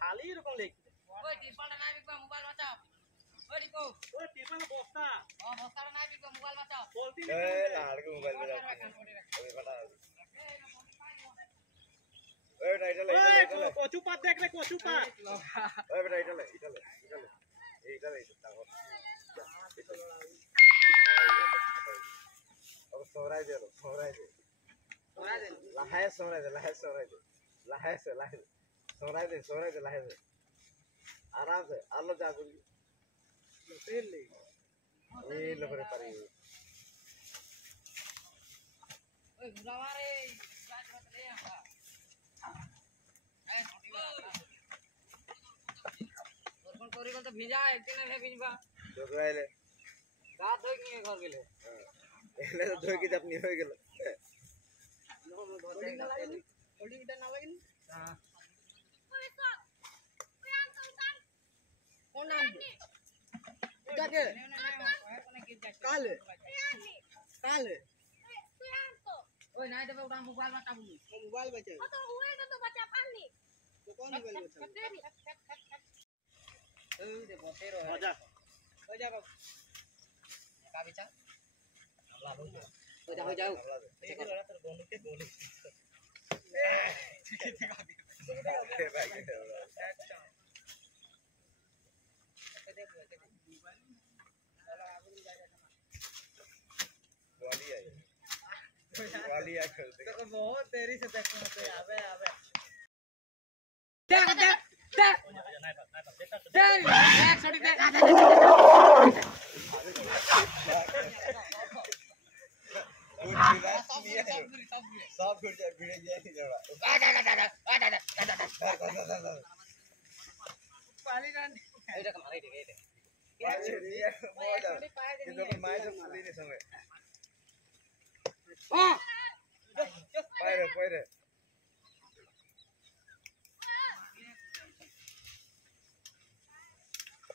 খালি এরকম লেখি ওই টিপালটা নাই বিকো মোবাইল বাঁচাও ওই টিপো ওই টিপাল বস্তা বস্তাটা নাই বিকো মোবাইল বাঁচাও বলতি ए लाड़ के मोबाइल में जाते अबे फटा ओए बेटा इधर ले কচু পাত দেখ রে কচু পাত ओए बेटा इधर ले अब सोराय दे लाहे सोराय दे लाहे से आराम से आलो जा गुल तेल ले ये लबरे परी ओए बुलावा रे बात मत ले आहा ए छोटी बात और कोरी तो भिजा एक दिन में भिजबा तो गएले रात होई के घर गेले एले तो धोई के अपनी हो गेल होल्डिंग ना लागेल होल्डिंग इटा ना लागेल हां कौन नाम जाके काल ओए नहीं देबे उड़ा मोबाइल बता बोली मोबाइल बचे तो हुए तो बच्चा पानी तो कौन मोबाइल बचे ए दे बतेरो हो जा बाबू का बिचा हो जाओ ये लड़ा तर दोनों के बोले वाली आ कर दे तो बहुत देरी से देखो तो आवे देख छोटी दे सब फिर जाए भिड़े जाए जरा पाली जान एटा कम आई दे ये तो माय से फुली नहीं समय हां पायरे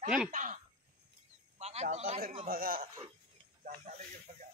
हम चालता लेके भगा